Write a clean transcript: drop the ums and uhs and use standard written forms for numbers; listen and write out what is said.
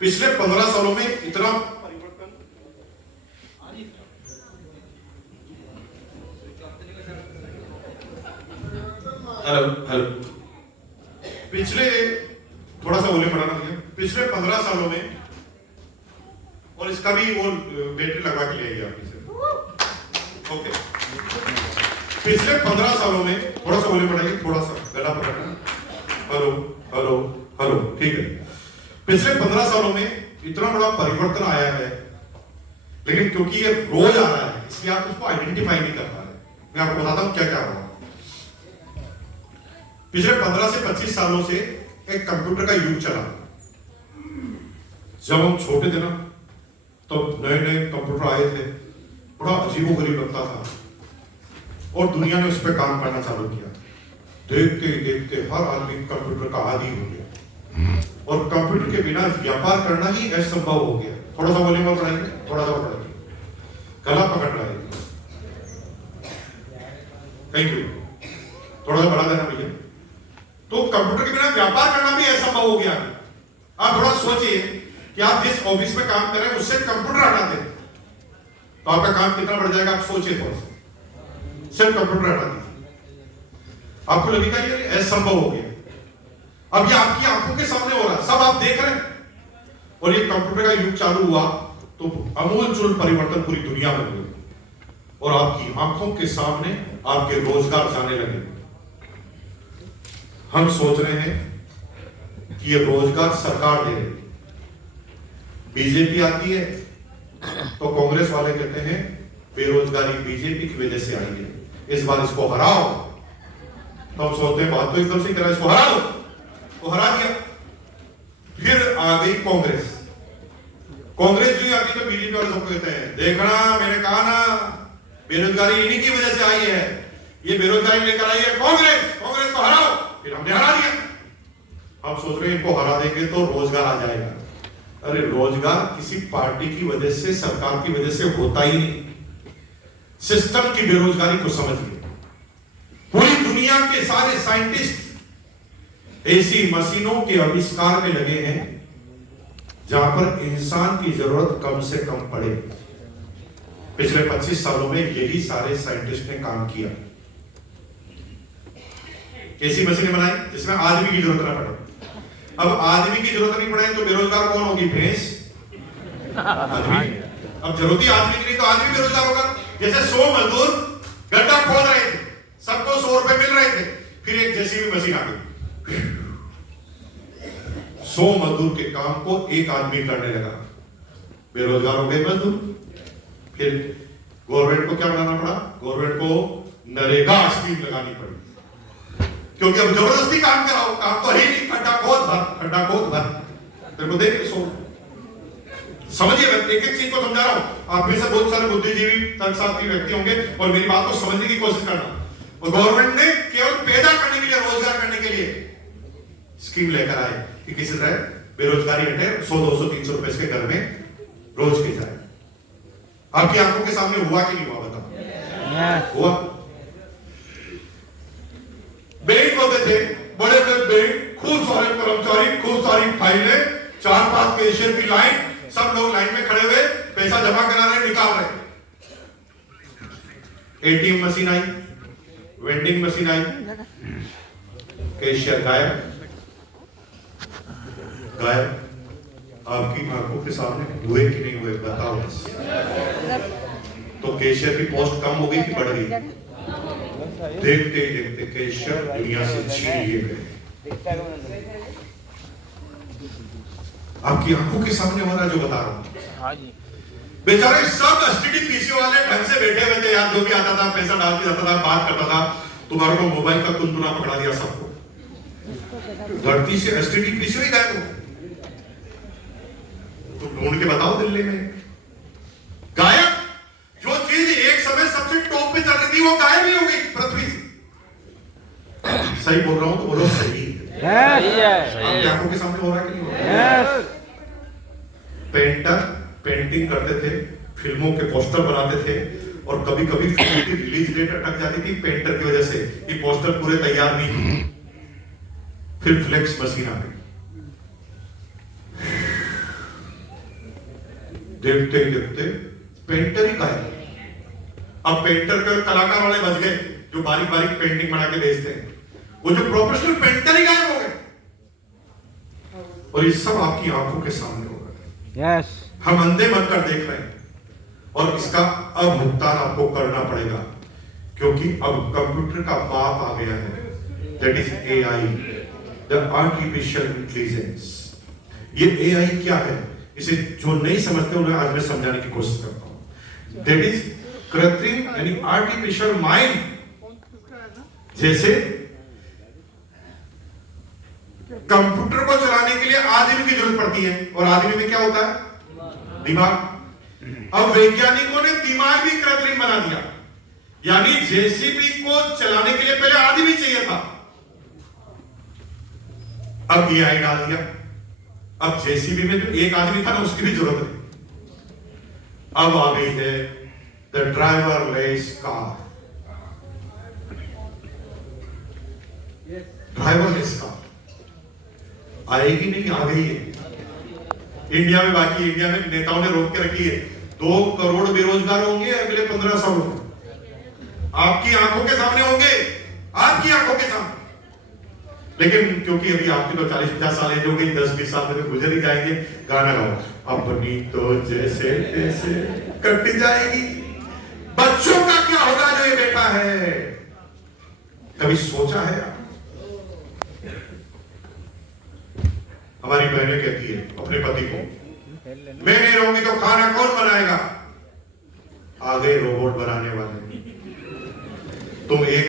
पिछले 15 सालों में इतना परिवर्तन, हेलो, पिछले थोड़ा सा वॉल्यूम बढ़ाना भैया। पिछले 15 सालों में, और इसका भी वो बैटरी लगा के ले आइए आप इसे, ओके। पिछले 15 सालों में, थोड़ा सा वॉल्यूम बढ़ाइए, थोड़ा सा गला पकड़ना, हेलो हेलो हेलो, ठीक है। पिछले 15 सालों में इतना बड़ा परिवर्तन आया है, लेकिन क्योंकि ये रोज आ रहा है इसलिए आप उसको आइडेंटिफाई नहीं कर पा रहे। मैं आपको बताता हूं क्या क्या हो रहा है। पिछले 15 से 25 सालों से एक कंप्यूटर का युग चला। जब हम छोटे थे ना, तो नए नए कंप्यूटर आए थे, बड़ा अजीबोगरीब लगता था, और दुनिया ने उस पर काम करना चालू किया। देखते देखते हर आदमी कंप्यूटर का आदी हो गया, और कंप्यूटर के बिना व्यापार करना ही असंभव हो गया। थोड़ा सा वॉल्यूम बढ़ाइए, थोड़ा सा बढ़ाइए, गला पकड़ रहा है, थैंक यू, थोड़ा सा बढ़ा देना भैया। तो कंप्यूटर के बिना व्यापार करना भी असंभव हो गया। आप थोड़ा सोचिए कि आप जिस ऑफिस में काम कर रहे हैं उससे कंप्यूटर हटा दें तो आपका काम कितना बढ़ जाएगा, आप सोचिए थोड़ा सा। सिर्फ कंप्यूटर हटा दीजिए, आपको लगेगा ये असंभव हो गया। अब ये आपकी आंखों के सामने हो रहा है, सब आप देख रहे हैं, और ये कंप्यूटर का युग चालू हुआ तो आमूलचूल परिवर्तन पूरी दुनिया में हुए, और आपकी आंखों के सामने आपके रोजगार जाने लगे। हम सोच रहे हैं कि ये रोजगार सरकार दे रही है। बीजेपी आती है तो कांग्रेस वाले कहते हैं बेरोजगारी बीजेपी की वजह से आई है, इस बार इसको हराओ। तो हम सोचते हैं बात तो एकदम से करा, इसको हरा दो, तो हरा दिया। फिर आ गई कांग्रेस। कांग्रेस जो आती तो बीजेपी वाले सबको कहते हैं देखना, मैंने कहा ना बेरोजगारी इन्हीं की वजह से आई है, ये बेरोजगारी लेकर आई है कांग्रेस, कांग्रेस को हराओ। फिर हमने हरा दिया। हम सोच रहे हैं इनको हरा देंगे तो रोजगार आ जाएगा। अरे रोजगार किसी पार्टी की वजह से, सरकार की वजह से होता ही नहीं। सिस्टम की बेरोजगारी को समझिए। पूरी दुनिया के सारे साइंटिस्ट ऐसी मशीनों के आविष्कार में लगे हैं जहां पर इंसान की जरूरत कम से कम पड़े। पिछले 25 सालों में यही सारे साइंटिस्ट ने काम किया। ऐसी मशीनें बनाई जिसमें आदमी की जरूरत ना पड़े। अब आदमी की जरूरत नहीं पड़े तो बेरोजगार कौन होगी? भैंस, आदमी। अब जरूरत ही आदमी की नहीं तो आदमी बेरोजगार होगा। जैसे 100 मजदूर गड्ढा खोद रहे थे, सबको 100 रुपए मिल रहे थे, फिर एक जेसीबी मशीन आ गई, 100 मजदूर के काम को एक आदमी करने लगा, बेरोजगार हो गए मजदूर। फिर गवर्नमेंट को क्या बनाना पड़ा? गवर्नमेंट को नरेगा स्कीम लगानी पड़ी, क्योंकि अब जबरदस्ती काम कराओ, काम तो है ही नहीं, खड्डा खोद भर, खड्डा खोद भर। तेरे को देख सो समझिए, मैं एक एक चीज को समझा रहा हूं। आप में से बहुत सारे बुद्धिजीवी तर्कशास्त्री व्यक्ति होंगे और मेरी बात को समझने की कोशिश करना। और गवर्नमेंट ने केवल पैदा करने के लिए, रोजगार करने के लिए स्कीम लेकर आए कि किसी तरह बेरोजगारी हटे, 100, 200, 300 रुपए के घर में रोज के जाए। आपकी आंखों के सामने हुआ कि नहीं हुआ? बताओ। हुआ। बैंक होते थे, बड़े बड़े बैंक, खूब सारे कर्मचारी, खूब सारी फाइलें, 4-5 कैशियर की लाइन, सब लोग लाइन में खड़े हुए पैसा जमा करा रहे, निकाल रहे। एटीएम मशीन आई, वेंडिंग मशीन आई, कैशियर गायब। गायब। आपकी आंखों के सामने हुए कि नहीं हुए? बताओ। तो कैशियर की पोस्ट कम हो गई कि बढ़ गई? देखते ही देखते कैशियर दुनिया से छीन लिए गए। आपकी आंखों के सामने हो रहा है जो बता रहा हूं। बेचारे सब एसटीडी पीसी वाले ढंग से बैठे हुए थे यार, जो भी आता था पैसा डाल के जाता था, बात करता था, तुम्हारे को मोबाइल का कुनकुना पकड़ा दिया सबको। धरती से एसटीडी पीसी ही गायब हो। तो ढूंढ के बताओ दिल्ली में गायब। जो चीज एक समय सबसे टॉप पे चल रही थी वो गायब ही हो गई पृथ्वी से। सही बोल रहा हूं तो बोलो सही है। आपकी आंखों के सामने हो रहा है कि नहीं हो रहा है? पेंटर पेंटिंग करते थे, फिल्मों के पोस्टर बनाते थे, और कभी कभी फिल्म की रिलीज डेट अटक जाती थी पेंटर की वजह से कि पोस्टर पूरे तैयार नहीं थे। फिर फ्लेक्स मशीन आ गई, देखते देखते पेंटर ही गायब। अब पेंटर के कलाकार वाले बच गए जो बारीक बारीक पेंटिंग बना के बेचते हैं, वो जो प्रोफेशनल पेंटर ही गायब हो गए। और ये सब आपकी आंखों के सामने हो रहा है। हम अंधे बनकर देख रहे हैं और इसका अब भुगतान आपको करना पड़ेगा, क्योंकि अब कंप्यूटर का बाप आ गया है, that is AI, the artificial intelligence. ये एआई क्या है, इसे जो नहीं समझते उन्हें आज मैं समझाने की कोशिश करता हूं। दैट इज कृत्रिम यानी आर्टिफिशियल माइंड। जैसे कंप्यूटर को चलाने के लिए आदमी की जरूरत पड़ती है, और आदमी में क्या होता है? दिमाग। अब वैज्ञानिकों ने दिमाग भी कृत्रिम बना दिया, यानी जेसीबी को चलाने के लिए पहले आदमी चाहिए था, अब एआई डाल दिया। अब जेसीबी में जो एक आदमी था ना, उसकी भी जरूरत नहीं। अब आ गई है the driverless car. Driverless car आएगी नहीं, आ गई है इंडिया में। बाकी इंडिया में नेताओं ने रोक के रखी है, 2 करोड़ बेरोजगार होंगे अगले 15 सालों में। आपकी आंखों के सामने होंगे, आपकी आंखों के सामने। लेकिन क्योंकि अभी आपकी तो 40-50 साल एज हो गई, 10-20 साल में तो गुजर ही जाएंगे। गाना गाओ, अपनी तो जैसे तैसे कट जाएगी। बच्चों का क्या होगा जो ये बेटा है, कभी सोचा है? हमारी बहनें कहती है अपने पति को, मैं नहीं रहूंगी तो खाना कौन बनाएगा? आ गए रोबोट बनाने वाले। तुम एक